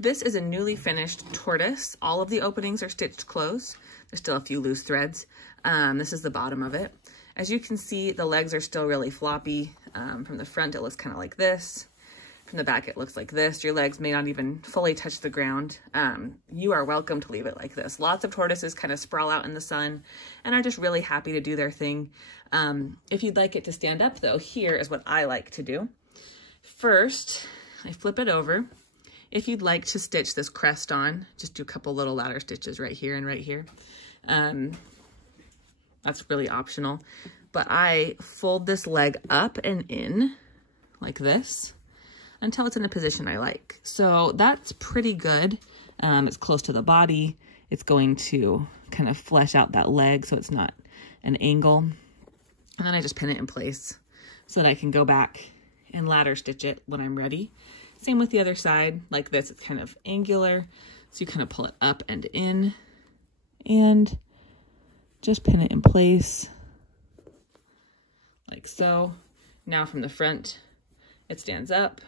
This is a newly finished tortoise. All of the openings are stitched closed. There's still a few loose threads. This is the bottom of it. As you can see, the legs are still really floppy. From the front, it looks kind of like this. From the back, it looks like this. Your legs may not even fully touch the ground. You are welcome to leave it like this. Lots of tortoises kind of sprawl out in the sun and are just really happy to do their thing. If you'd like it to stand up though, here is what I like to do. First, I flip it over. If you'd like to stitch this crest on, just do a couple little ladder stitches right here and right here. That's really optional. But I fold this leg up and in like this until it's in a position I like. So that's pretty good. It's close to the body. It's going to kind of flesh out that leg so it's not an angle. And then I just pin it in place so that I can go back and ladder stitch it when I'm ready. Same with the other side. Like this, it's kind of angular. So you kind of pull it up and in and just pin it in place like so. Now from the front, it stands up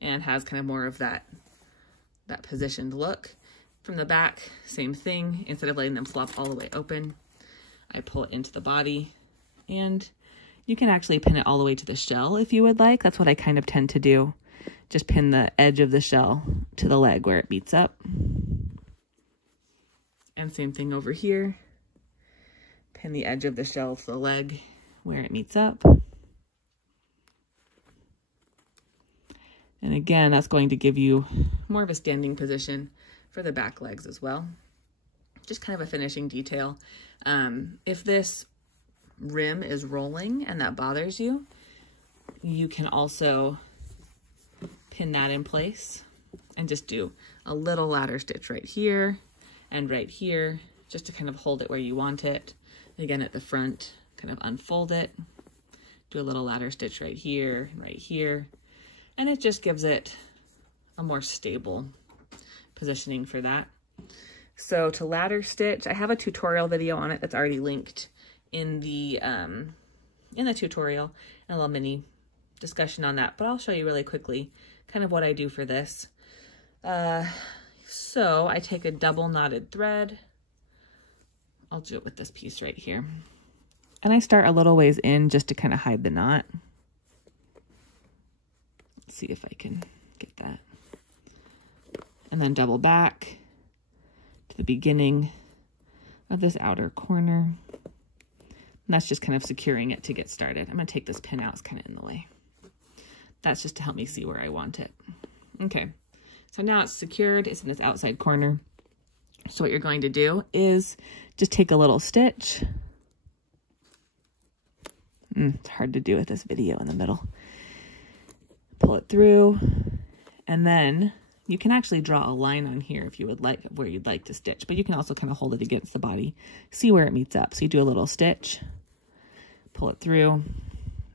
and has kind of more of that positioned look. From the back, same thing. Instead of letting them flop all the way open, I pull it into the body, and you can actually pin it all the way to the shell if you would like. That's what I kind of tend to do. Just pin the edge of the shell to the leg where it meets up. And same thing over here. Pin the edge of the shell to the leg where it meets up. And again, that's going to give you more of a standing position for the back legs as well. Just kind of a finishing detail. If this rim is rolling and that bothers you, you can also pin that in place and just do a little ladder stitch right here and right here, just to kind of hold it where you want it. And again, at the front, kind of unfold it, do a little ladder stitch right here and right here. And it just gives it a more stable positioning for that. So to ladder stitch, I have a tutorial video on it that's already linked in the tutorial, and a little mini discussion on that, but I'll show you really quickly kind of what I do for this. So I take a double knotted thread. I'll do it with this piece right here. And I start a little ways in just to kind of hide the knot. See if I can get that. And then double back to the beginning of this outer corner. And that's just kind of securing it to get started. I'm going to take this pin out, it's kind of in the way. That's just to help me see where I want it. Okay, so now it's secured, it's in this outside corner. So what you're going to do is just take a little stitch. It's hard to do with this video in the middle. Pull it through, and then you can actually draw a line on here if you would like, where you'd like to stitch, but you can also kind of hold it against the body, see where it meets up. So you do a little stitch, pull it through,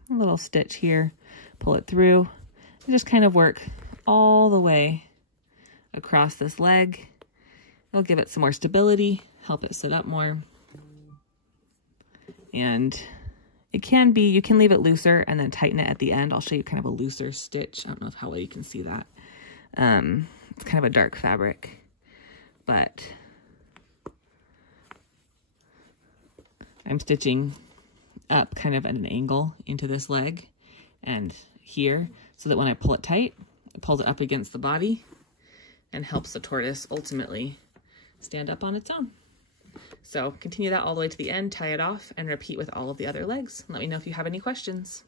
a little stitch here, pull it through, and just kind of work all the way across this leg. It'll give it some more stability, help it sit up more. And it can be, you can leave it looser and then tighten it at the end. I'll show you kind of a looser stitch. I don't know how well you can see that. It's kind of a dark fabric, but I'm stitching up kind of at an angle into this leg and here, so that when I pull it tight, it pulls it up against the body and helps the tortoise ultimately stand up on its own. So continue that all the way to the end, tie it off, and repeat with all of the other legs. Let me know if you have any questions.